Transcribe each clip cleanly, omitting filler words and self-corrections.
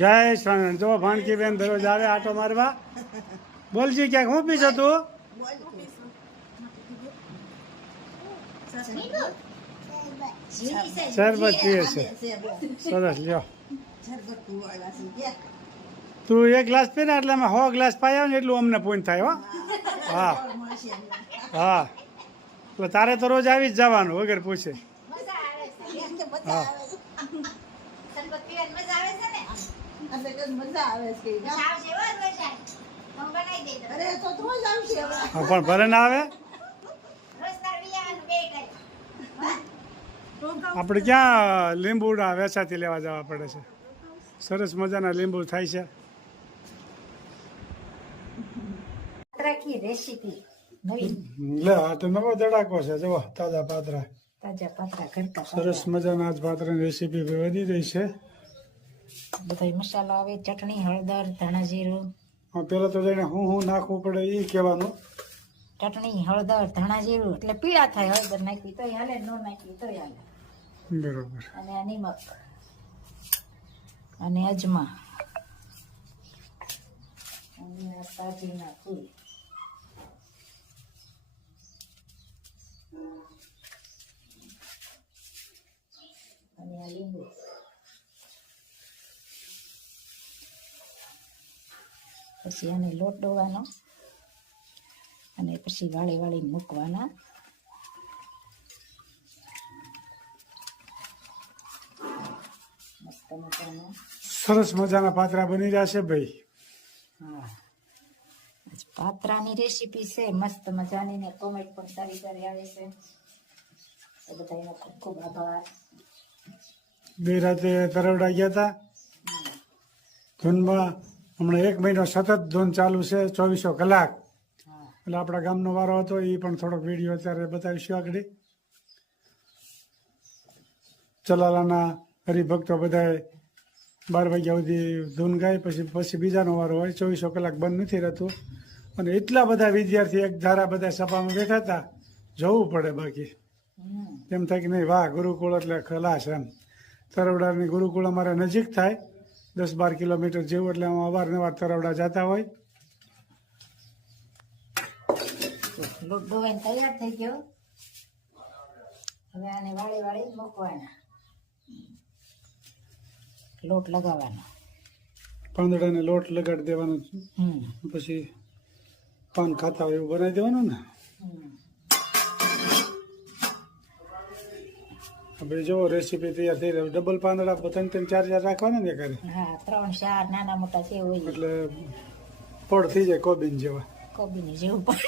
જય સ્વામિનારાયણ. જો ભાણકી બેન દરરોજ આવે આટો મારવા. બોલજી ક્યાંક હું પીશો તું? શરબત પીએ છે. સરસ લ્યો. તું એક ગ્લાસ પીને એટલે અમે 100 ગ્લાસ પાઈ આવ ને એટલું અમને પૂન થાય. હો હા હા, એટલે તારે તો રોજ આવી જ જવાનું વગર પૂછે. હા પણ ભલે ના આવે. આપણે ક્યાં લીંબુડા વેચાતી લેવા જવા પડે છે. સરસ મજાના લીંબુ થાય છે. લે આ તો નવો ધડાકો છે. જુઓ તાજા પાત્રા, સરસ મજાના આજ પાત્રાની રેસીપી વધી રહી છે. બધો મસાલો આવે, ચટણી, હળદર, ધાણા જીરું. પેલા તો જઈને હું નાખવું પડે એ કહેવાનું. ચટણી, હળદર, ધાણા જીરું એટલે પીળા થાય. હળદર નાખી તોય હાલે, ન નાખી તોય હાલે. બરોબર. અને આ નિમક અને અજમા અને આ સાજીના ફૂલ. અને આ લીંબુ. પછી આને લોટ ડોવાનો અને પછી વાળી વાળી મૂકવાના. મસ્ત મજાના સરસ મજાના પાત્રા બની રહ્યા છે ભાઈ. હા, પાત્રાની રેસીપી છે મસ્ત મજાની ને કોમેન્ટ પણ સારી સારી આવે છે. એ બધાનો ખૂબ ખૂબ આભાર. બે રાતે તરવડા ગયા હતા ધૂનમાં. હમણાં 1 મહિનો સતત ધૂન ચાલુ છે, 24 કલાક. હા, એટલે આપણા ગામનો વારો હતો. એ પણ થોડોક વિડીયો અત્યારે બતાવીશું આગળ. ચલાલાના હરિભક્તો બધાએ 12 વાગ્યા સુધી ધૂન ગાય. પછી બીજાનો વારો હોય. 24 કલાક બંધ નથી રહેતું. અને એટલા બધા વિદ્યાર્થી એક ધારા બધા સભામાં બેઠા હતા, જવું પડે. બાકી એમ થાય કે નહીં, વાહ ગુરુકુળ એટલે ખલાસ એમ. તરવડાની ગુરુકુળ અમારે નજીક થાય, 10-12 કિલોમીટર જેવું. એટલે અમે અવારનવાર તરવડા જતા હોય. લોટ ડોવાઈને તૈયાર થઈ ગયો. હવે આને વાળી વાળી મૂકવાના, લોટ લગાવવાનો. પાંદડાને લોટ લગાડી દેવાનો. પછી પાન ખાતા હોય એવું બનાવી દેવાનું ને. હવે જો રેસીપી તૈયાર થઈ રહી. ડબલ પાંદડા 3-4 રાખવાના ને ઘરે. હા, 3-4 નાના મોટા છે હોય એટલે પડ થઈ જાય કોબીન જેવા. કોબીની જેવું પડ,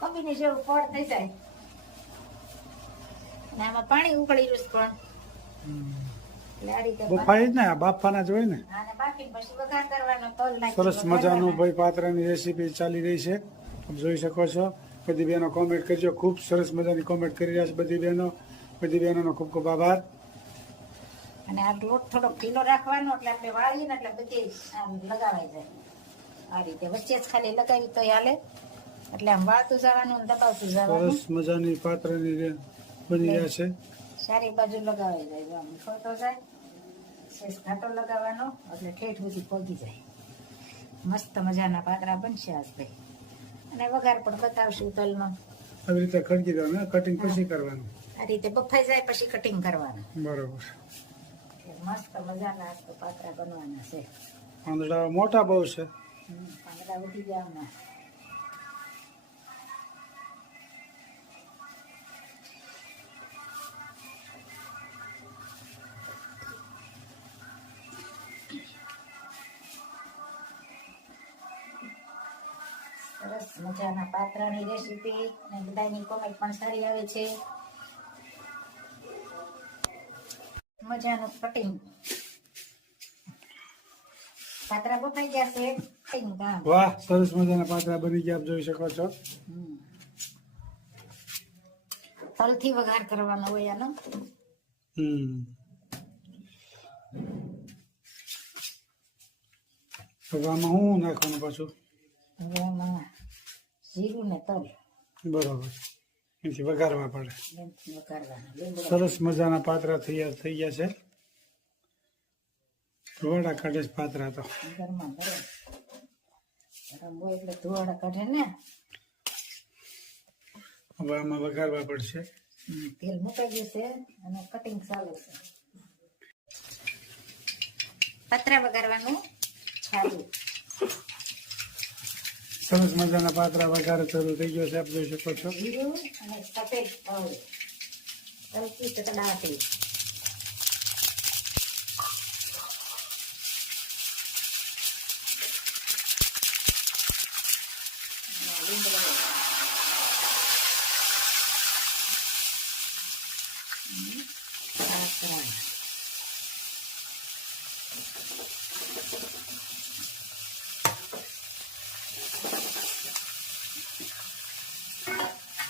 કોબીની જેવું પડ થઈ જાય. અને આમાં પાણી ઉકળી રહ્યું છે પણ. એટલે આ રીતે બફાઈ જ ને, આ બાફાના જ હોય ને. આને બાફીને પછી વઘાર કરવાનો. તલ નાખી સરસ મજાનું ભાઈ પાત્રાની રેસીપી ચાલી રહી છે. આપ જોઈ શકો છો. બધી બહેનો કોમેન્ટ કરજો. ખૂબ સરસ મજાની કોમેન્ટ કરી રહ્યા છે બધી બહેનો. બધી બહેનોનો ખૂબ ખૂબ આભાર. અને આ લોટ થોડો ઢીલો રાખવાનો એટલે આપણે વાળીએ ને એટલે બધી આમ લગાવાઈ જાય. આ રીતે વચ્ચે જ ખાલી લગાવી તો હાલે. એટલે આમ વાળતું જવાનું ને દબાવતું જવાનું. સરસ મજાની પાત્રાની બની રહ્યા છે. સારી બાજુ લગાવાઈ જાય. આમ ખોટો જાય શેષ ઘાટો લગાવવાનો એટલે ઠેઠ સુધી પહોંચી જાય. મસ્ત મજાના પાત્રા બનશે આજ ભાઈ. અને વઘાર પણ બતાવશું તલમાં. આવી રીતે ખડકી દેવાનું, કટિંગ પછી કરવાનું. આ રીતે બફાઈ જાય પછી કટિંગ કરવાનું. બરોબર. મસ્ત મજાના આજ તો પાત્રા બનવાના છે. પાંદડા મોટા બહુ છે. પાંદડા ઉઠી ગયા હમણાં. સરસ મજાના પાત્રાની રેસીપી અને બધાની કોમેન્ટ પણ સારી આવે છે. મજાનું કટિંગ. પાત્રા બફાઈ ગયા છે. કટિંગ કામ. વાહ, સરસ મજાના પાત્રા બની ગયા. આપ જોઈ શકો છો. તલથી વઘાર કરવાનો હોય આનો. હવે આમાં હું નાખવાનું પાછું? હવે આમાં જીરું ને તલ. બરોબર. એથી વઘારવા પડે. એનાથી વઘારવાના. લીમડો. સરસ મજાના પાત્રા તૈયાર થઈ ગયા છે. ધોવાડા કાઢે છે પાતરા તો. ગરમા ગરમ ગરમ હોય એટલે ધોવાડા કાઢે ને. હવે આમાં વઘારવા પડશે. તેલ મુકાઈ ગયું છે અને કટિંગ ચાલે છે. પતરા વઘારવાનું ચાલુ. સરસ મજાના પાતરા વઘારે શરૂ થઈ ગયો છે, આપ જોઈ શકો છો. જીરું અને સફેદ તલ તલથી ચકડાટી.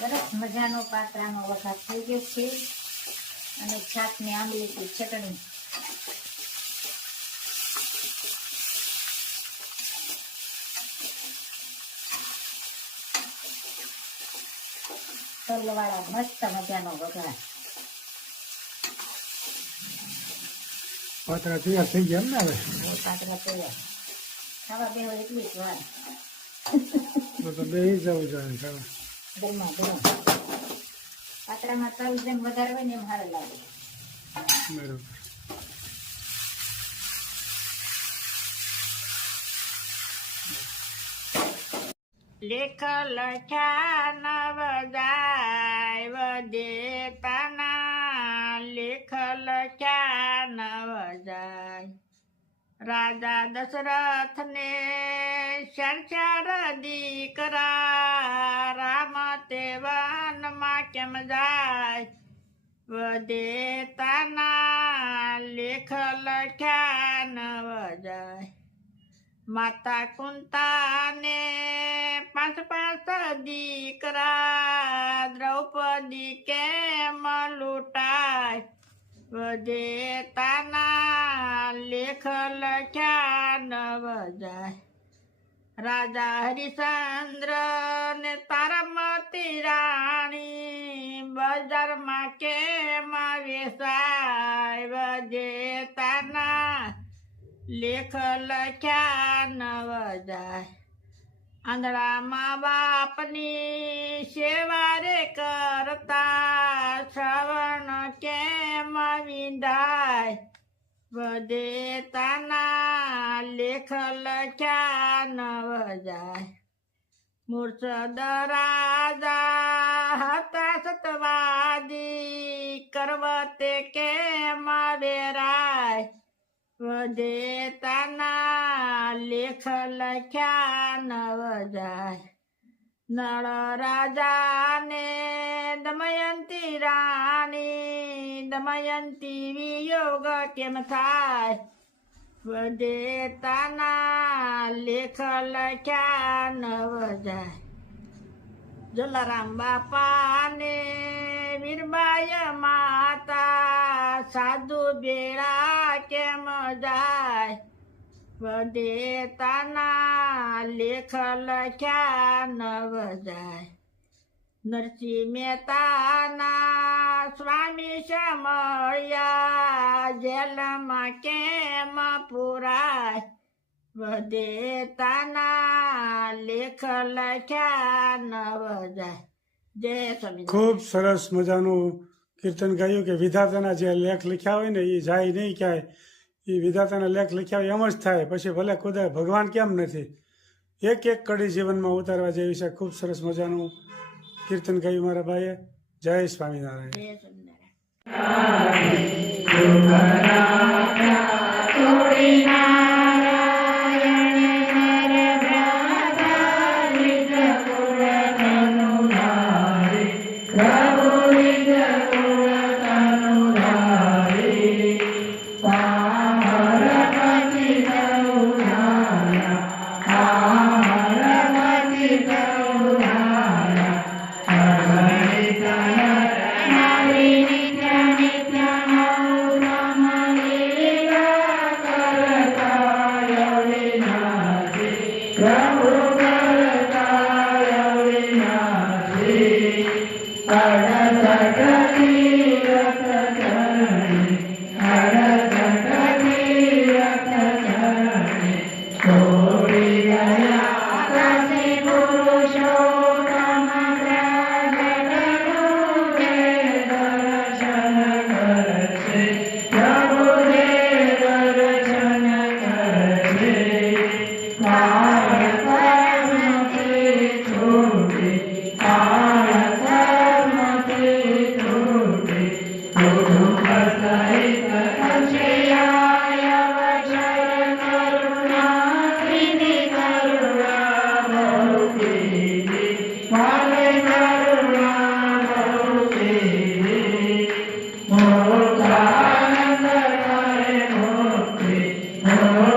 સરસ મજાનો પાત્રાનો વઘાર થઈ ગયો છે અને છાશની આંબલીની ચટણી. તલવાળા મસ્ત મજાનો વઘાર. પાતરા તૈયાર થઈ ગયા એમ ને? હવે પાત્રા તૈયાર. ખાવા બેહો એટલી જ વાર. તો બેસી જવું જોઈએ ખાવા. ગરમા ગરમ. પાત્રામાં તલ જેમ વધારે હોય ને એમ સારું લાગે. બરોબર. લેખ લખ્યા નવ જાય વદેતાના. લેખ લખ્યા નવ જાય. રાજા દશરથને ચાર દીકરા. રામ તે વનમાં કેમ જાય વદેતાના. લેખ લખ્યા નવ જાય. માતા કુંતાને 5 દીકરા. દ્રૌપદી કેમ લૂંટાય વદેતાના. લેખ લખ્યા નવ જાય. રાજા હરિશ્ચંદ્ર ને તારામતી રાણી. બજારમાં કેમ વેચાય વદેતાના. લેખ લખ્યા નવ જાય. આંધળા મા બાપની સેવા રે કરતા. શ્રવણ કેમ વિંધાય વદેતાના. લેખ લખ્યા નવ જાય. મૂર્છદ રાજા હતા સતવાદી. કરવતે કેમ વેરાય વદેતાના. લેખ લખ્યા નવ જાય. નળ રાજાને દમયંતી રાણી. દમયંતી વિયોગ કેમ થાય વદેતાના. લેખ લખ્યા નવ જાય. જલારામ બાપાને વીરબાઈ માતા. સાધુ બેડા કેમ જાય વદેતાના. લેખ લખ્યા નવ જાય. નરસિંહ મહેતાના સ્વામી સમળ્યા. જેલમાં કેમ પુરાય વદેતાના. લેખ લખ્યા નવ જાય. જય સ્વામી. ખૂબ સરસ મજાનું કીર્તન ગાયું કે વિધાતાના જે લેખ લખ્યા હોય ને એ જાય નહીં ક્યાંય. એ વિધાતાના લેખ લખ્યા હોય એમ જ થાય. પછી ભલે ખુદા ભગવાન કેમ નથી, એક એક કડી જીવનમાં ઉતારવા જેવી છે. ખૂબ સરસ મજાનું કીર્તન ગાયું મારા ભાઈએ. જય સ્વામિનારાયણ. જય સ્વામિનારાયણ. છે